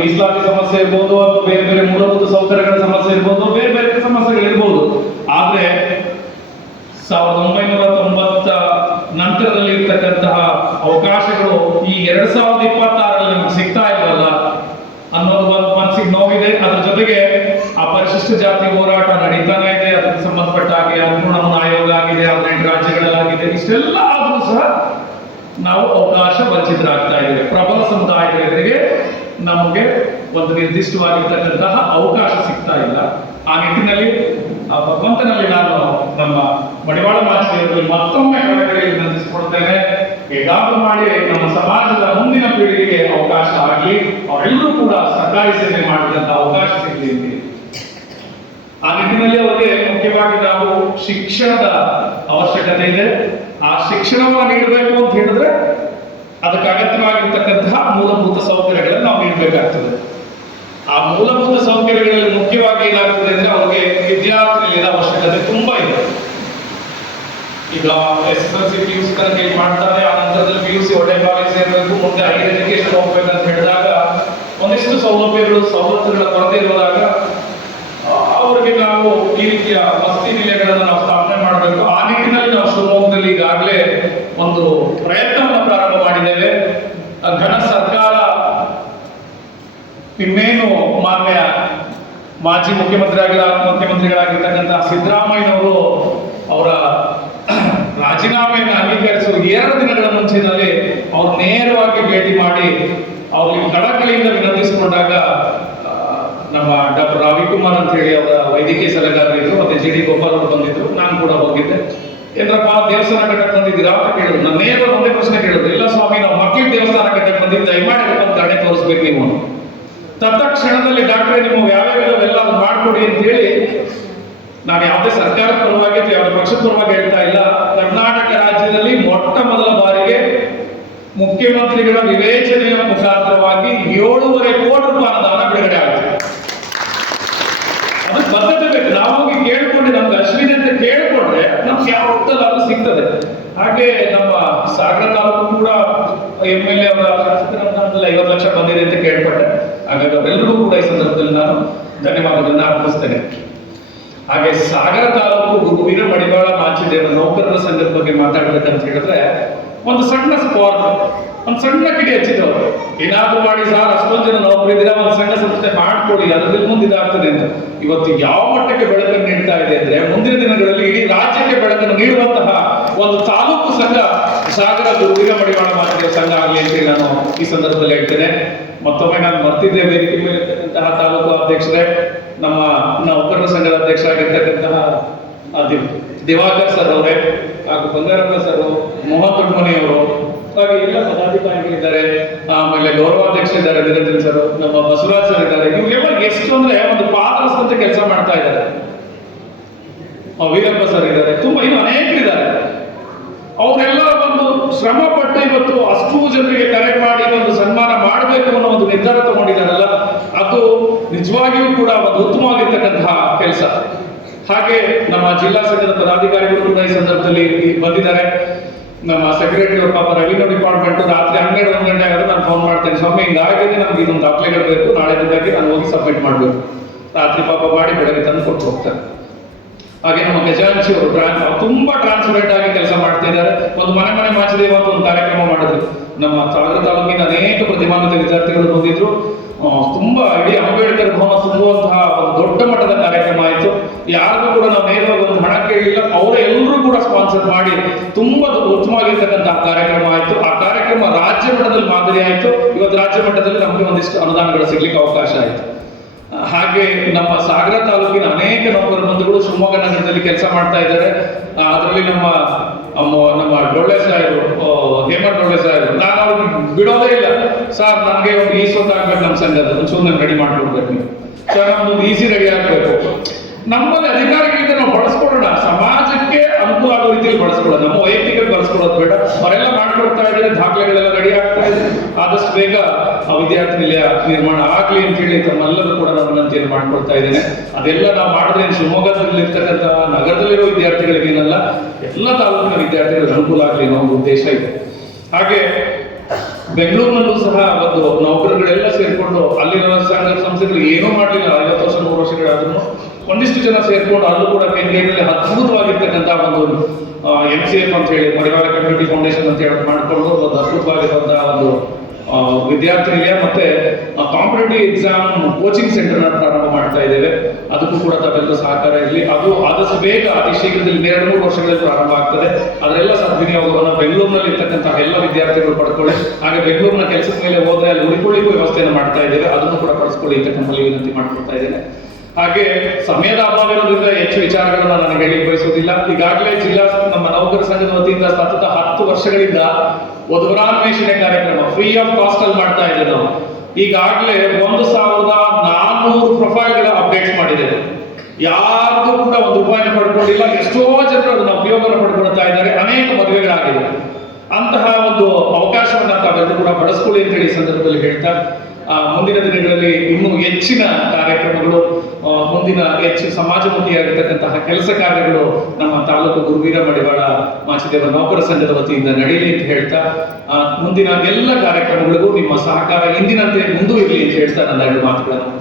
ಮೀಸಲಾತಿ ಸಮಸ್ಯೆ ಇರ್ಬೋದು, ಅಥವಾ ಬೇರೆ ಬೇರೆ ಮೂಲಭೂತ ಸೌಕರ್ಯಗಳ ಸಮಸ್ಯೆ ಇರ್ಬೋದು, ಬೇರೆ ಬೇರೆ ಸಮಸ್ಯೆಗಳಿರ್ಬೋದು. ಆದ್ರೆ 1990 ನಂತರದಲ್ಲಿ ಇರ್ತಕ್ಕಂತಹ ಅವಕಾಶಗಳು ಈ 2026ರಲ್ಲಿ ನಮ್ಗೆ ಸಿಗ್ತಾ ಇಲ್ವಲ್ಲ ಅನ್ನೋದು ಒಂದು ಮನಸ್ಸಿಗೆ ನೋವಿದೆ. ಅದ್ರ ಜೊತೆಗೆ ಆ ಪರಿಶಿಷ್ಟ ಜಾತಿ ಹೋರಾಟ ನಡೀತಾನೆ ಇದೆ. ಅದಕ್ಕೆ ಸಂಬಂಧಪಟ್ಟ ಹಾಗೆ ಅನುಗುಣನ ಆಯೋಗ ಆಗಿದೆ, 18 ರಾಜ್ಯಗಳಲ್ಲಾಗಿದೆ. ಇಷ್ಟೆಲ್ಲ ಆದ್ರೂ ಸಹ ನಾವು ಅವಕಾಶ ವಂಚಿತರಾಗ್ತಾ ಇದ್ದೇವೆ. ಪ್ರಬಲ ಸಮುದಾಯಗಳಿಗೆ ನಮಗೆ ಒಂದು ನಿರ್ದಿಷ್ಟವಾಗಿರ್ತಕ್ಕಂತಹ ಅವಕಾಶ ಸಿಗ್ತಾ ಇಲ್ಲ. ಆ ನಿಟ್ಟಿನಲ್ಲಿ ಭಗವಂತನಲ್ಲಿ ನಾನು ನಮ್ಮ ಮಡಿವಾಳ ಮಾಚಿದೇವರಲ್ಲಿ ಮತ್ತೊಮ್ಮೆ ಕಡೆಗಳಲ್ಲಿ ವಿನಂತಿಸಿಕೊಳ್ತೇನೆ, ಹೇಗಾದ್ರೂ ಮಾಡಿ ನಮ್ಮ ಸಮಾಜದ ಮುಂದಿನ ಪೀಳಿಗೆಗೆ ಅವಕಾಶ ಆಗಲಿ, ಅವರೆಲ್ಲರೂ ಕೂಡ ಸರ್ಕಾರಿ ಸೇವೆ ಮಾಡಿದಂತ ಅವಕಾಶ ಸಿಗಲಿ ಅಂತ. ಆ ನಿಟ್ಟಿನಲ್ಲಿ ಅವರಿಗೆ ಮುಖ್ಯವಾಗಿ ನಾವು ಶಿಕ್ಷಣದ ಅವಶ್ಯಕತೆ ಇದೆ. ಆ ಶಿಕ್ಷಣವನ್ನು ನೀಡಬೇಕು ಅಂತ ಹೇಳಿದ್ರೆ ಅದಕ್ಕೆ ಅಗತ್ಯವಾಗಿರ್ತಕ್ಕಂತಹ ಮೂಲಭೂತ ಸೌಕರ್ಯಗಳನ್ನು ನಾವು ನೀಡಬೇಕಾಗ್ತದೆ. ಆ ಮೂಲಭೂತ ಸೌಕರ್ಯಗಳಲ್ಲಿ ಮುಖ್ಯವಾಗಿ ಏನಾಗ್ತದೆ ಅಂದ್ರೆ ಅವರಿಗೆ ವಿದ್ಯಾರ್ಥಿಗಳ ಅವಶ್ಯಕತೆ ತುಂಬಾ ಇದೆ. ಈಗ SSLC PUC ತನಕ ಮಾಡ್ತಾರೆ, ಆ ನಂತರದಲ್ಲಿ PUC ಒಳ್ಳೆ ಕಾಲೇಜ್ ಸೇರ್ಬೇಕು, ಮುಂದೆ ಹೈಯರ್ ಎಜುಕೇಶನ್ ಹೋಗ್ಬೇಕಂತ ಹೇಳಿದಾಗ ಒಂದಿಷ್ಟು ಸವಲತ್ತುಗಳ ಕೊರತೆ ಇರುವಾಗ ಅವರಿಗೆ ನಾವು ಈ ರೀತಿಯ ವಸತಿ ನಿಲಯಗಳನ್ನು ನಾವು ಸ್ಥಾಪನೆ ಮಾಡಬೇಕು. ಆ ನಿಟ್ಟಿನಲ್ಲಿ ನಾವು ಶಿವಮೊಗ್ಗದಲ್ಲಿ ಈಗಾಗಲೇ ಒಂದು ಪ್ರಯತ್ನವನ್ನು ಪ್ರಾರಂಭ ಮಾಡಿದ್ದೇವೆ. ಘನ ಸರ್ಕಾರ ಇನ್ನೇನು ಮಾನ್ಯ ಮಾಜಿ ಮುಖ್ಯಮಂತ್ರಿಗಳಾಗಿರ್ತಕ್ಕಂತಹ ಸಿದ್ದರಾಮಯ್ಯನವರು ಅವರ ರಾಜೀನಾಮೆಯನ್ನು ಅಂಗೀಕರಿಸುವ 2 ದಿನಗಳ ಮುಂಚಿನಲ್ಲಿ ಅವ್ರು ನೇರವಾಗಿ ಭೇಟಿ ಮಾಡಿ ಅವ್ರಿಗೆ ಕಳಕಳಿಯಿಂದ ವಿನಂತಿಸಿಕೊಂಡಾಗ ನಮ್ಮ ಡಾಕ್ಟರ್ ರವಿಕುಮಾರ್ ಅಂತ ಹೇಳಿ ಅವರ ವೈದ್ಯಕೀಯ ಸಲಹೆಗಾರರಿದ್ರು, ಮತ್ತೆ GD ಗೋಪಾಲ್ ಅವರು ಬಂದಿದ್ರು, ನಾನು ಕೂಡ ಹೋಗಿದ್ದೆ. ಏನರಪ್ಪ ದೇವಸ್ಥಾನ ಕಟ್ಟಕ್ಕೆ ಬಂದಿದ್ದೀರಾ ಅಂತ ಕೇಳಿದ್ರು. ನಾನು ನೇರ ಒಂದೇ ಪ್ರಶ್ನೆ ಕೇಳಿದ್ರು, ಇಲ್ಲ ಸ್ವಾಮಿ ನಾವು ಮಕ್ಕಳಿಗೆ ದೇವಸ್ಥಾನ ಕಟ್ಟಕ್ಕೆ ಬಂದಿದ್ದು, ದಯಮಾಡಿ ಒಂದು ಕಡೆ ತೋರಿಸ್ಬೇಕು ನೀವು. ತತ್ಕ್ಷಣದಲ್ಲಿ ಡಾಕ್ಟ್ರೇ ನೀವು ಯಾವ್ಯಾವೆಲ್ಲ ಮಾಡ್ಕೊಡಿ ಅಂತ ಹೇಳಿ, ನಾನು ಯಾವುದೇ ಸರ್ಕಾರದ ಪರವಾಗಿ ಅಥವಾ ಯಾವುದೇ ಪಕ್ಷದ ಪರವಾಗಿ ಹೇಳ್ತಾ ಇಲ್ಲ, ಕರ್ನಾಟಕ ರಾಜ್ಯದಲ್ಲಿ ಮೊಟ್ಟ ಮೊದಲ ಬಾರಿಗೆ ಮುಖ್ಯಮಂತ್ರಿಗಳ ವಿವೇಚನೆಯ ಮುಖಾಂತರವಾಗಿ 7.5 ಕೋಟಿ ರೂಪಾಯಿ ಅನುದಾನ ಬಿಡುಗಡೆ ಆಗುತ್ತೆ. ಅದಕ್ಕೆ ಬದ್ಧತೆ ಬೇಕು. ನಾವು ಹೋಗಿ ಕೇಳ್ಕೊಂಡು ನಮ್ಗೆ ಅಶ್ವಿನಿ ಅಂತ ಕೇಳ್ಕೊಂಡ್ರೆ ನಮ್ಗೆ ಯಾವ ಅದು ಸಿಗ್ತದೆ. ಹಾಗೆ ನಮ್ಮ ಸಾಗರ ತಾಲೂಕು ಕೂಡ MLA ಅವರ ಶಾಸಕರ ಅನುದಾನದಲ್ಲಿ 50 ಲಕ್ಷ ಬಂದಿದೆ ಅಂತ ಕೇಳ್ಪಟ್ಟೆ. ಹಾಗಾಗಿ ಅವರೆಲ್ಲರಿಗೂ ಕೂಡ ಈ ಸಂದರ್ಭದಲ್ಲಿ ನಾನು ಧನ್ಯವಾದಗಳನ್ನು ಅರ್ಪಿಸ್ತೇನೆ. ಹಾಗೆ ಸಾಗರ ತಾಲೂಕು ಗುರುವೀರ ಮಡಿವಾಳ ಮಾಚಿದೇವರ ನೌಕರರ ಸಂಘದ ಬಗ್ಗೆ ಮಾತಾಡ್ಬೇಕಂತ ಹೇಳಿದ್ರೆ ಒಂದು ಸಣ್ಣ ಸ್ಪಾರ್ಕ್, ಒಂದು ಸಣ್ಣ ಕಿಡಿ ಹಚ್ಚಿದವರು, ಏನಾದ್ರು ಮಾಡಿ ಸರ್ ಅಷ್ಟೊಂದು ಜನ ನೌಕರಿದ್ದೀರಾ, ಒಂದು ಸಣ್ಣ ಸಂಸ್ಥೆ ಮಾಡ್ಕೊಳ್ಳಿ, ಅದರಲ್ಲಿ ಮುಂದಿದಾಗ್ತದೆ ಅಂತ. ಇವತ್ತು ಯಾವ ಮಟ್ಟಕ್ಕೆ ಬೆಳಕನ್ನು ನೀಡ್ತಾ ಇದೆ ಅಂದ್ರೆ ಮುಂದಿನ ದಿನಗಳಲ್ಲಿ ಇಡೀ ರಾಜ್ಯಕ್ಕೆ ಬೆಳಕನ್ನು ನೀಡುವಂತಹ ಒಂದು ತಾಲೂಕು ಸಂಘ ಸಾಗರ ಗುರುವೀರ ಮಡಿವಾಳ ಮಾಚಿದೇವ ಸಂಘ ಆಗಲಿ ಅಂತ ನಾನು ಈ ಸಂದರ್ಭದಲ್ಲಿ ಹೇಳ್ತೇನೆ. ಮತ್ತೊಮ್ಮೆ ನಾನು ಮರ್ತಿದ್ದೆ ವೇದಿಕೆ ಮೇಲೆ ಇರ್ತಕ್ಕಂತಹ ತಾಲೂಕು ಅಧ್ಯಕ್ಷರೇ, ನಮ್ಮ ನೌಕರರ ಸಂಘದ ಅಧ್ಯಕ್ಷರಾಗಿರ್ತಕ್ಕಂತಹ ದಿವಾಕರ್ ಸರ್ ಅವರೇ, ಹಾಗೂ ಬಂಗಾರಪ್ಪ ಸರ್, ಮೋಹನ್ ದೊಡ್ಡಮನೆಯವರು, ಹಾಗೆ ಎಲ್ಲ ಪದಾಧಿಕಾರಿಗಳಿದ್ದಾರೆ, ಆಮೇಲೆ ಗೌರವಾಧ್ಯಕ್ಷರಿದ್ದಾರೆ ನಿರಂಜನ್ ಸರ್, ನಮ್ಮ ಬಸವರಾಜ್ ಸರ್ ಇದ್ದಾರೆ. ಇವರೆಲ್ಲ ಎಷ್ಟು ಅಂದ್ರೆ ಒಂದು ಪಾತ್ರಸ್ಥಂತೆ ಕೆಲಸ ಮಾಡ್ತಾ ಇದ್ದಾರೆ. ವೀರಪ್ಪ ಸರ್ ಇದ್ದಾರೆ, ತುಂಬಾ ಇನ್ನು ಅನೇಕರಿದ್ದಾರೆ. ಅವರೆಲ್ಲ ಒಂದು ಶ್ರಮ ಪಟ್ಟು ಇವತ್ತು ಅಷ್ಟು ಜನರಿಗೆ ಕರೆ ಮಾಡಿ ಒಂದು ಸನ್ಮಾನ ಮಾಡಬೇಕು ಅನ್ನೋ ಒಂದು ನಿರ್ಧಾರ ತಗೊಂಡಿದ್ದಾರಲ್ಲ, ಅದು ನಿಜವಾಗಿಯೂ ಕೂಡ ಒಂದು ಉತ್ತಮವಾಗಿರ್ತಕ್ಕಂತಹ ಕೆಲಸ. ಹಾಗೆ ನಮ್ಮ ಜಿಲ್ಲಾ ಸಂಘದ ಪದಾಧಿಕಾರಿಗಳು ಕೂಡ ಈ ಸಂದರ್ಭದಲ್ಲಿ ಬಂದಿದ್ದಾರೆ. ನಮ್ಮ ಸೆಕ್ರೆಟರಿ ಅವರು ಪಾಪ ರೆವಿನ್ಯೂ ಡಿಪಾರ್ಟ್ಮೆಂಟ್ ರಾತ್ರಿ 12 ಗಂಟೆ ಆದ್ರೆ ನಾನು ಫೋನ್ ಮಾಡ್ತೇನೆ, ಸ್ವಾಮಿ ಹಿಂಗಾಗಿದೆ, ನಮ್ಗೆ ಇದೊಂದು ದಾಖಲೆಗಳು ಬೇಕು, ನಾಳೆ ದಿನಕ್ಕೆ ನಾನು ಹೋಗಿ ಸಬ್ಮಿಟ್ ಮಾಡಬೇಕು. ರಾತ್ರಿ ಪಾಪ ಮಾಡಿ ಬೆಳಗ್ಗೆ ತಂದು ಕೊಟ್ಟು ಹೋಗ್ತಾರೆ. ಹಾಗೆ ನಮ್ಮ ಖಜಾಂಚಿ ಅವರು ತುಂಬಾ ಟ್ರಾನ್ಸ್ಪರೆಂಟ್ ಆಗಿ ಕೆಲಸ ಮಾಡ್ತಾ ಇದ್ದಾರೆ. ಒಂದು ಮನೆ ಮಾಚಿದೇವ ಅಂತ ಒಂದು ಕಾರ್ಯಕ್ರಮ ಮಾಡಿದ್ರು. ನಮ್ಮ ಸಾಗರ ತಾಲೂಕಿನ ಅನೇಕ ಪ್ರತಿಭಾನ್ವಿತ ವಿದ್ಯಾರ್ಥಿಗಳು ಬಂದಿದ್ರು. ತುಂಬಾ ಇಡೀ ಅಂಬೇಡ್ಕರ್ ಭವನ ತುಂಬುವಂತಹ ಒಂದು ದೊಡ್ಡ ಮಟ್ಟದ ಕಾರ್ಯಕ್ರಮ ಆಯಿತು. ಯಾರಿಗೂ ಕೂಡ ನಾವು ನೇರವಾಗಿ ಒಂದು ಹಣ ಕೇಳಿಲ್ಲ, ಅವರೆಲ್ಲರೂ ಕೂಡ ಸ್ಪಾನ್ಸರ್ ಮಾಡಿ ತುಂಬಾ ಉತ್ತಮವಾಗಿರ್ತಕ್ಕಂತಹ ಕಾರ್ಯಕ್ರಮ ಆಯಿತು. ಆ ಕಾರ್ಯಕ್ರಮ ರಾಜ್ಯ ಮಟ್ಟದಲ್ಲಿ ಮಾದರಿ ಆಯಿತು. ಇವತ್ತು ರಾಜ್ಯ ಮಟ್ಟದಲ್ಲಿ ನಮಗೆ ಒಂದಿಷ್ಟು ಅನುದಾನಗಳು ಸಿಗ್ಲಿಕ್ಕೆ ಅವಕಾಶ ಆಯಿತು. ಹಾಗೆ ನಮ್ಮ ಸಾಗರ ತಾಲೂಕಿನ ಅನೇಕ ನೌಕರ ಬಂಧುಗಳು ಶಿವಮೊಗ್ಗ ನಗರದಲ್ಲಿ ಕೆಲಸ ಮಾಡ್ತಾ ಇದ್ದಾರೆ. ಅದರಲ್ಲಿ ನಮ್ಮ ಡೊಳ್ಳೆ ಸಾಹೇಬರು, ಹೇಮಂತ್ ಡೊಳ್ಳೆ ಸಾಹೇಬರು, ನಾನು ಅವ್ರಿಗೆ ಬಿಡೋದೇ ಇಲ್ಲ. ಸರ್ ನನಗೆ ಒಂದು ಈಸೊತ್ತು ಆಗ್ಬೇಕು, ನಮ್ಮ ಸಂಘದ ಒಂಚೂರು ರೆಡಿ ಮಾಡ್ಕೊಡ್ಬೇಕು ನೀವು ಸರ್, ನಮ್ದು ಈಸಿ ರೆಡಿ ಆಗ್ಬೇಕು. ನಮ್ಮಲ್ಲಿ ಅಧಿಕಾರಿಗಳಿಗೆ ನಾವು ಬಳಸ್ಕೊಡೋಣ, ಸಮಾಜಕ್ಕೆ ಅನುಕೂಲ ಆಗೋ ರೀತಿಯಲ್ಲಿ ಬಳಸ್ಕೊಳ್ಳೋಣ, ನಮ್ಮ ವೈಯಕ್ತಿಕ ಬಳಸ್ಕೊಳ್ಳೋದು ಬೇಡ. ಅವರೆಲ್ಲ ಮಾಡ್ಕೊಡ್ತಾ ಇದ್ದಾರೆ, ದಾಖಲೆಗಳೆಲ್ಲ ರೆಡಿ ಆಗ್ತಾ ಇದೆ. ಆದಷ್ಟು ಬೇಗ ಆ ವಿದ್ಯಾರ್ಥಿ ನಿಲಯ ನಿರ್ಮಾಣ ಆಗ್ಲಿ ಅಂತ ಹೇಳಿ ತಮ್ಮೆಲ್ಲರೂ ಕೂಡ ನಾನು ವಿನಂತಿಯನ್ನು ಮಾಡ್ಕೊಳ್ತಾ ಇದ್ದೇನೆ. ಅದೆಲ್ಲ ನಾವು ಮಾಡಿದ್ರೆ ಶಿವಮೊಗ್ಗದಲ್ಲಿ ಇರ್ತಕ್ಕಂಥ ನಗರದಲ್ಲಿರೋ ವಿದ್ಯಾರ್ಥಿಗಳಿಗೆ ಏನಲ್ಲ, ಎಲ್ಲ ತಾಲೂಕಿನ ವಿದ್ಯಾರ್ಥಿಗಳಿಗೆ ಅನುಕೂಲ ಆಗಲಿ ಅನ್ನೋ ಒಂದು ಉದ್ದೇಶ ಇದೆ. ಹಾಗೆ ಬೆಂಗಳೂರಿನಲ್ಲೂ ಸಹ ಒಂದು ನೌಕರರುಗಳೆಲ್ಲ ಸೇರ್ಕೊಂಡು ಅಲ್ಲಿನ ಸಂಘ ಸಂಸ್ಥೆಗಳು ಏನೂ ಮಾಡಲಿಲ್ಲ, 50 ವರ್ಷ 100 ವರ್ಷಗಳಾದ್ರೂ ಒಂದಿಷ್ಟು ಜನ ಸೇರ್ಕೊಂಡು ಅಲ್ಲೂ ಕೂಡ ಬೆಂಗಳೂರಲ್ಲಿ ಅದ್ಭುತವಾಗಿರ್ತಕ್ಕಂಥ ಒಂದು MCF ಅಂತ ಹೇಳಿ ಮಡಿವಾಳ ಕಮ್ಯುನಿಟಿ ಫೌಂಡೇಶನ್ ಅಂತ ಹೇಳಿ ಮಾಡಿಕೊಂಡು ಒಂದು ಅದ್ಭುತವಾಗಿರುವಂತಹ ಒಂದು ವಿದ್ಯಾರ್ಥಿ ನಿಲಯ ಮತ್ತೆ ಕಾಂಪಿಟೇಟಿವ್ ಎಕ್ಸಾಮ್ ಕೋಚಿಂಗ್ ಸೆಂಟರ್ನ ಪ್ರಾರಂಭ ಮಾಡ್ತಾ ಇದ್ದೇವೆ. ಅದಕ್ಕೂ ಕೂಡ ತಾವೆಲ್ಲರೂ ಸಹಕಾರ ಇರಲಿ. ಅದು ಆದಷ್ಟು ಬೇಗ ಅತಿ ಶೀಘ್ರದಲ್ಲಿ 2-3 ವರ್ಷಗಳಲ್ಲಿ ಪ್ರಾರಂಭ ಆಗ್ತದೆ. ಅದರೆಲ್ಲ ಸದ್ವಿನಿಯೋಗವನ್ನು ಬೆಂಗಳೂರಿನಲ್ಲಿ ಇರ್ತಕ್ಕಂತಹ ಎಲ್ಲ ವಿದ್ಯಾರ್ಥಿಗಳು ಪಡ್ಕೊಳ್ಳಿ. ಹಾಗೆ ಬೆಂಗಳೂರಿನ ಕೆಲಸದ ಮೇಲೆ ಹೋದ್ರೆ ಅಲ್ಲಿ ಉಳ್ಕೊಳ್ಳಿಕ್ಕೂ ವ್ಯವಸ್ಥೆಯನ್ನು ಮಾಡ್ತಾ ಇದ್ದೇವೆ, ಅದನ್ನು ಕೂಡ ಪಡಿಸ್ಕೊಳ್ಳಿ ಅಂತಕ್ಕಂಥಲ್ಲಿ ವಿನಂತಿ ಮಾಡ್ಕೊಳ್ತಾ ಇದ್ದೇನೆ. ಹಾಗೆ ಸಮಯದ ಅಭಾವ ಇರೋದ್ರಿಂದ ಹೆಚ್ಚು ವಿಚಾರಗಳನ್ನ ನಾನು ಹೇಳಲಿಕ್ಕೆ ಬಯಸೋದಿಲ್ಲ. ಈಗಾಗಲೇ ಜಿಲ್ಲಾ ನಮ್ಮ ನೌಕರ ಸಂಘದ ವತಿಯಿಂದ ಸತತ 10 ವರ್ಷಗಳಿಂದ ಉದ್ವರಾನ್ವೇಷಣೆ ಕಾರ್ಯಕ್ರಮ ಫ್ರೀ ಆಫ್ ಕಾಸ್ಟ್ ಅಲ್ಲಿ ಮಾಡ್ತಾ ಇದ್ದೇವೆ ನಾವು. ಈಗಾಗಲೇ 1400 ಪ್ರೊಫೈಲ್ಗಳ ಅಪ್ಡೇಟ್ಸ್ ಮಾಡಿದ್ದೇವೆ. ಯಾರಿಗೂ ಕೂಡ ₹1 ಪಡ್ಕೊಂಡಿಲ್ಲ. ಎಷ್ಟೋ ಜನರು ಅದನ್ನ ಉಪಯೋಗವನ್ನು ಪಡ್ಕೊಳ್ತಾ ಇದ್ದಾರೆ. ಅನೇಕ ಮದುವೆಗಳಾಗಿದೆ. ಅಂತಹ ಒಂದು ಅವಕಾಶವನ್ನ ತಾವೆಲ್ಲರೂ ಕೂಡ ಬಳಸ್ಕೊಳ್ಳಿ ಅಂತ ಹೇಳಿ ಸಂದರ್ಭದಲ್ಲಿ ಹೇಳ್ತಾ, ಮುಂದಿನ ದಿನಗಳಲ್ಲಿ ಇನ್ನೂ ಹೆಚ್ಚಿನ ಕಾರ್ಯಕ್ರಮಗಳು, ಮುಂದಿನ ಹೆಚ್ಚು ಸಮಾಜಮುಖಿಯಾಗಿರ್ತಕ್ಕಂತಹ ಕೆಲಸ ಕಾರ್ಯಗಳು ನಮ್ಮ ತಾಲೂಕು ಗುರುವೀರ ಮಡಿವಾಳ ಮಾಚಿದೇವರ ನೌಕರ ಸಂಘದ ವತಿಯಿಂದ ನಡೆಯಲಿ ಅಂತ ಹೇಳ್ತಾ, ಮುಂದಿನ ಎಲ್ಲ ಕಾರ್ಯಕ್ರಮಗಳಿಗೂ ನಿಮ್ಮ ಸಹಕಾರ ಇಂದಿನಂತೆ ಮುಂದುವರಿಲಿ ಅಂತ ಹೇಳ್ತಾ ನನ್ನ 2 ಮಾತುಗಳನ್ನು